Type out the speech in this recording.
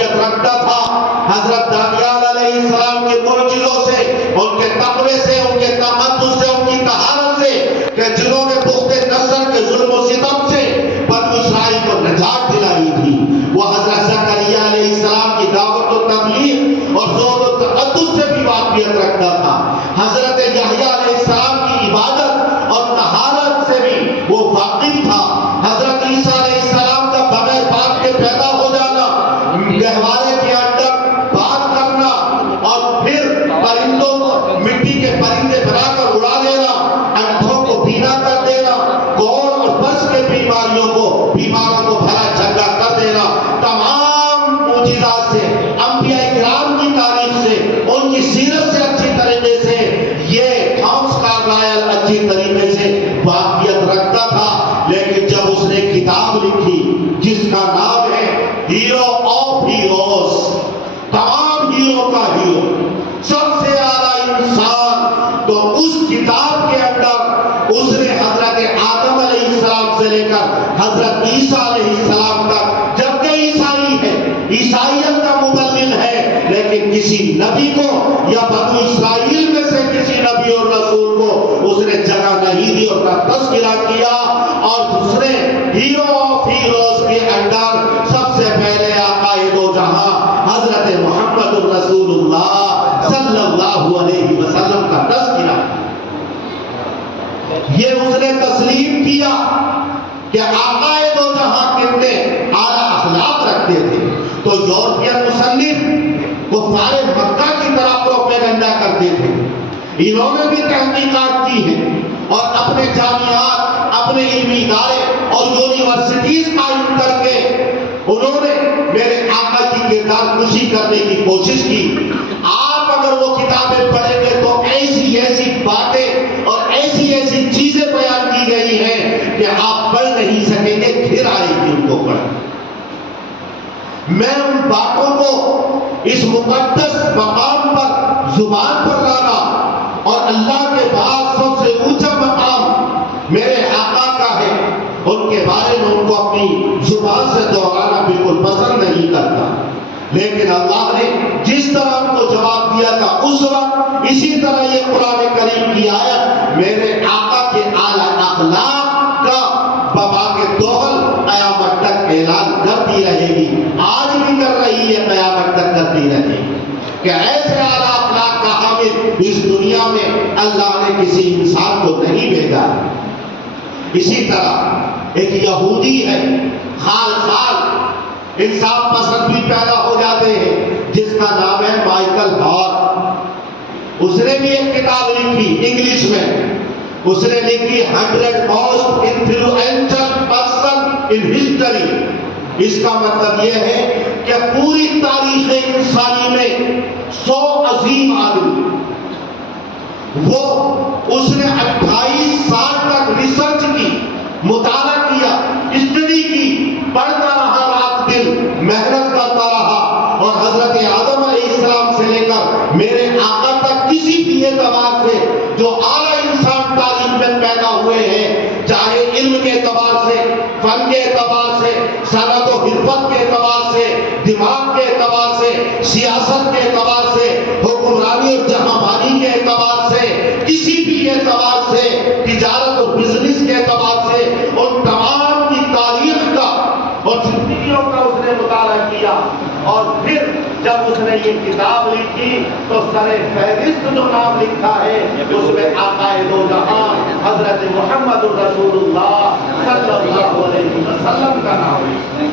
واقفیت رکھتا تھا. حضرت دانیال علیہ السلام کے معجزوں سے، ان کے تقوی سے، ان کے تقدس سے، ان کی طہارت سے، کہ جنہوں نے بخت نصر کے ظلم و ستم سے بنو اسرائیل کو نجات دلائی تھی، وہ حضرت زکریا علیہ السلام کی دعوت و تبلیغ اور زہد و تقدس سے بھی واقفیت رکھتا تھا. حضرت یحییٰ علیہ السلام کی عبادت اور طہارت سے بھی وہ واقف تھا. حضرت عیسیٰ علیہ السلام کا بغیر باپ کے پیدا ہو جانا، گہوارے کے اندر بات کرنا اور پھر پرندوں کو مٹی کے پرندے بنا کر اڑا دینا، اندھوں کو بینا کر دینا، کوڑ اور بس کے بیماروں کو بھلا چنگا کر دینا، تمام معجزات سے، انبیاء کرام کی تاریخ سے، ان کی سیرت سے اچھی طریقے سے یہ تھامس کارلائل اچھی طریقے سے واقفیت رکھتا تھا. لیکن جب اس نے کتاب لکھی جس کا نام ہے ہیرو آف ہیروز، تمام ہیرو کا ہیرو، سب سے اعلیٰ انسان، تو اس کتاب کے اندر اس نے حضرت آدم علیہ السلام سے لے کر حضرت عیسیٰ علیہ السلام تک، جبکہ عیسائی ہے، عیسائیت کا مبلغ ہے، لیکن کسی نبی کو یا بنو اسرائیل میں سے کسی نبی اور رسول کو اس نے جگہ نہیں دی اور کا تذکرہ کیا. اور دوسرے ہیرو آف ہیروز کے اندر سب سے پہلے آقا دو جہاں حضرت محمد الرسول اللہ صلی اللہ علیہ وسلم کا تذکرہ. یہ اس نے تسلیم کیا کہ آقا دو جہاں کتنے اعلیٰ اخلاق رکھتے تھے. تو یورپین مصنف کفار مکہ کی طرح پروپیگنڈا کرتے تھے. انہوں نے بھی تحقیقات کی ہیں اور اپنے جامعات، اپنے علمی ادارے اور یونیورسٹیز قائم کر کے انہوں نے میرے آقا کی کردار کشی کرنے کی کوشش کی. آپ اگر وہ کتابیں پڑھیں گے تو ایسی ایسی باتیں اور ایسی ایسی چیزیں بیان کی گئی ہیں کہ آپ پڑھ نہیں سکیں گے، پھر آئے گی ان کو پڑھ. میں ان باتوں کو اس مقدس مقام پر زبان پر لانا اور اللہ کے بعد سب سے اونچا مقام میرے آقا کا ہے، ان کے بارے میں ان کو اپنی زبان سے دہرانا بالکل پسند نہیں کرتا. لیکن اللہ نے جس طرح ان کو جواب دیا تھا اس وقت، اسی طرح یہ قرآن کریم کی آیت میرے آقا کے اعلیٰ اخلاق کا بابا کے دوغل قیامت تک اعلان کرتی رہے گی. آج بھی کر رہی ہے، قیامت تک کرتی رہے گی کہ ایسے اعلیٰ اخلاق کا حامل اس دنیا میں اللہ نے کسی انسان کو نہیں بھیجا. اسی طرح ایک یہودی ہے، خال انسان پسند بھی پیدا ہو جاتے ہیں، جس کا نام ہے مائیکل ہار. اس نے بھی ایک کتاب لکھی انگلش میں. اس نے لکھی 100 most influential person in history. اس کا مطلب یہ ہے کہ پوری تاریخ انسانی میں 100 عظیم آدمی، وہ اس نے 28 سال تک ریسرچ کی، مطالعہ کیا، اسٹڈی کی، پڑھتا رہا، رات دن محنت کرتا رہا. اور حضرت آدم علیہ السلام سے لے کر میرے آقا تک کسی بھی اعتبار سے جو اعلیٰ انسان تاریخ میں پیدا ہوئے ہیں، چاہے علم کے اعتبار سے، فن کے اعتبار سے، صنعت و حرفت کے اعتبار سے، دماغ کے اعتبار سے، سیاست کے اعتبار سے، حکمرانی اور جہانبانی کے اعتبار سے، کسی بھی اعتبار سے، تجارت اور بزنس کے اعتبار سے، ان تمام کی تاریخ کا اور زندگیوں کا اس نے مطالعہ کیا. اور پھر جب اس نے یہ کتاب لکھی تو سر فہرست جو نام لکھا ہے اس میں آقا دو جہاں حضرت محمد الرسول اللہ صلی اللہ علیہ وسلم کا نام ہے.